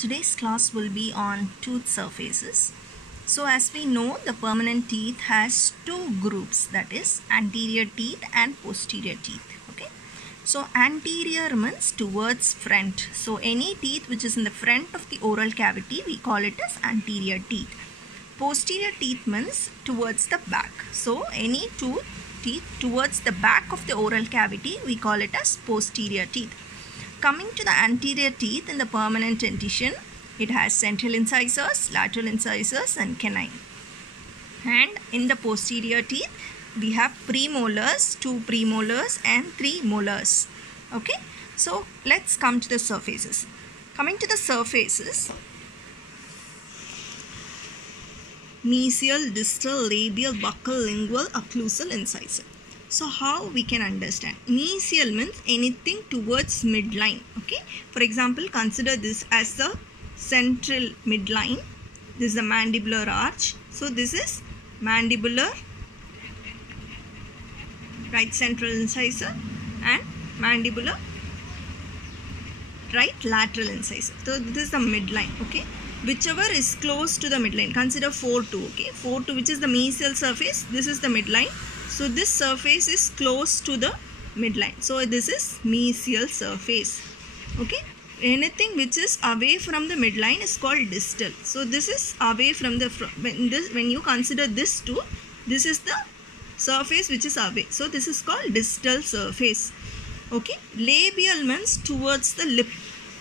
Today's class will be on tooth surfaces. So as we know, the permanent teeth has two groups, that is anterior teeth and posterior teeth. Okay. So anterior means towards front. So any teeth which is in the front of the oral cavity, we call it as anterior teeth. Posterior teeth means towards the back. So any teeth towards the back of the oral cavity, we call it as posterior teeth. Coming to the anterior teeth in the permanent dentition, it has central incisors, lateral incisors and canine. And in the posterior teeth, we have premolars, 2 premolars and 3 molars. Okay, so let's come to the surfaces. Coming to the surfaces, mesial, distal, labial, buccal, lingual, occlusal, incisor. So how we can understand? Mesial means anything towards midline. Okay. For example, consider this as the central midline. This is the mandibular arch. So this is mandibular right central incisor and mandibular right lateral incisor. So this is the midline. Okay. Whichever is close to the midline. Consider 4-2. Okay. 4-2, which is the mesial surface. This is the midline. So this surface is close to the midline. So this is mesial surface. Okay. Anything which is away from the midline is called distal. So this is away from the when you consider this too, this is the surface which is away. So this is called distal surface. Okay. Labial means towards the lip.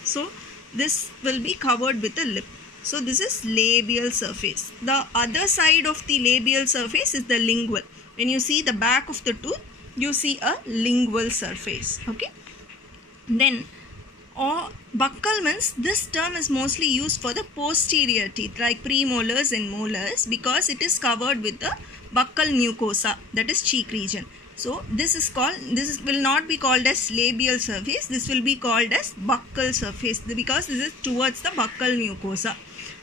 So this will be covered with the lip. So this is labial surface. The other side of the labial surface is the lingual. When you see the back of the tooth, you see a lingual surface. Okay. Then, buccal means this term is mostly used for the posterior teeth like premolars and molars because it is covered with the buccal mucosa, that is cheek region. So this will not be called as labial surface. This will be called as buccal surface because this is towards the buccal mucosa.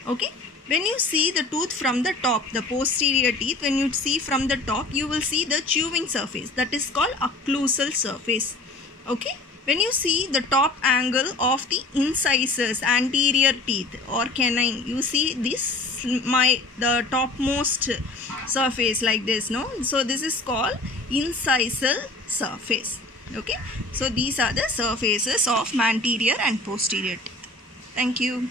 Okay. When you see the tooth from the top, the posterior teeth, when you see from the top, you will see the chewing surface. That is called occlusal surface. Okay. When you see the top angle of the incisors, anterior teeth or canine, you see this, the topmost surface like this, no? So this is called incisal surface. Okay. So these are the surfaces of anterior and posterior teeth. Thank you.